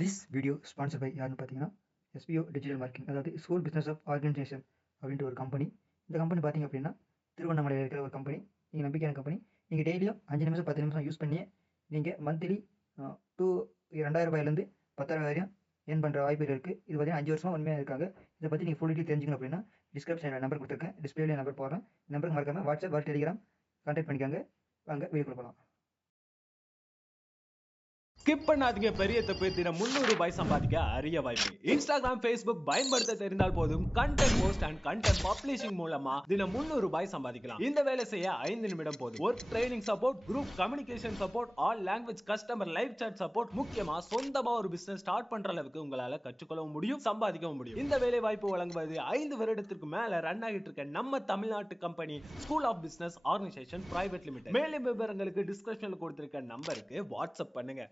This video sponsored by யாருன்னு பார்த்தீங்கன்னா SBO digital marketing, அதாவது ஸ்கூல் பிஸ்னஸ் ஆஃப் ஆர்கனைசேஷன் அப்படின்ற ஒரு கம்பெனி. இந்த கம்பெனி பார்த்தீங்க அப்படின்னா திருவண்ணாமலையில் இருக்கிற ஒரு கம்பெனி. நீங்கள் நம்பிக்கையான கம்பெனி. நீங்கள் டெய்லியும் 5 நிமிஷம் 10 நிமிஷம் யூஸ் பண்ணி நீங்கள் மந்த்லி 2000 ரூபாயிலேருந்து 10,000 வரையும் ஏர்ன் பண்ணுற வாய்ப்பு இருக்குது. இது பார்த்தீங்கன்னா 5 வருஷமாக உண்மையாக இருக்காங்க. இதை பற்றி நீங்கள் ஃபுல் டீட்டெயில் தெரிஞ்சுக்கணும் அப்படின்னா டிஸ்கிரிப்ஷனில் நம்பர் கொடுத்துருக்கேன், டிஸ்பிளேல நம்பர் போடுறேன். நம்பருக்கு மறக்காமல் வாட்ஸ்அப் ஆர் டெலிகிராம் கான்டாக்ட் பண்ணிக்காங்க. வாங்க வீடியோ போகலாம். ஸ்கிப் பண்ணாதீங்க, பெரிய தப்பு. தினம் 300 ரூபாய் சம்பாதிக்க அரிய வாய்ப்பு. இன்ஸ்டாகிராம், ஃபேஸ்புக் பயன்படுத்த தெரிந்தால் போதும் content post and content publishing மூலமா தினம் 300 ரூபாய் சம்பாதிக்கலாம். இந்த வேலை செய்ய 5 நிமிடம் போதும். Work training support, group communication support, all language customer live chat support, முக்கியமா சொந்தமா ஒரு பிசினஸ் ஸ்டார்ட் பண்ற அளவுக்கு உங்களால கற்றுக்கொள்ளவும் முடியும், சம்பாதிக்கவும் முடியும். இந்த வேலை வாய்ப்பு வழங்குவது 5 வருடத்திற்கு மேல ரன் ஆகிட்டு இருக்க நம்ம தமிழ்நாட்டு company school of business organisation private limited. மேலும் விவரங்களுக்கு டிஸ்கிரிப்ஷன்ல கொடுத்திருக்க நம்பருக்கு வாட்ஸ்அப் பண்ணுங்க.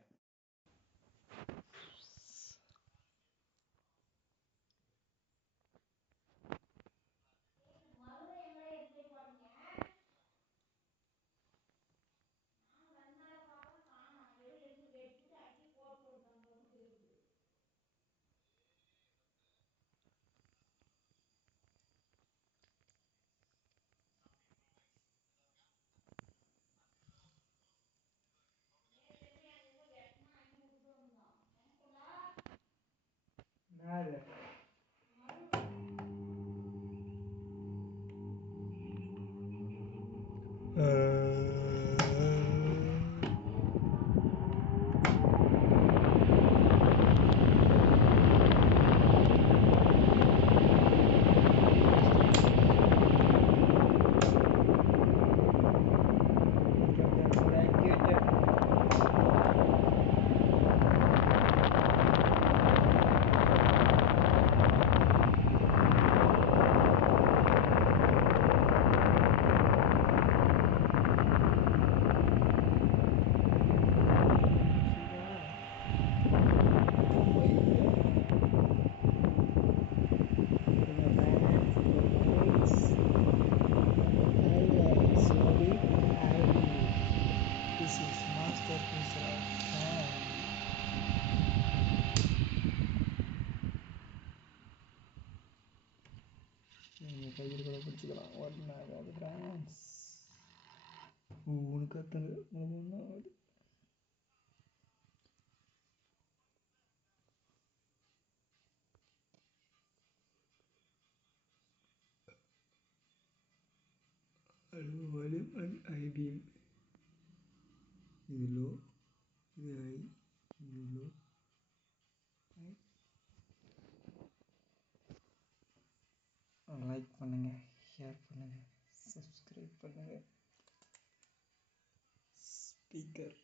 கையில் கூட பிடிச்சிக்கலாம். ஒன்றாகாது ஃப்ரெண்ட்ஸ். உனக்கு அத்தனை ஒன்றாகாது. Volume and IPM. இது லோ, இது ஹை, இது லோ, ஹை. லைக் பண்ணுங்கள், ஷேர் பண்ணுங்கள், சப்ஸ்கிரைப் பண்ணுங்கள். ஸ்பீக்கர்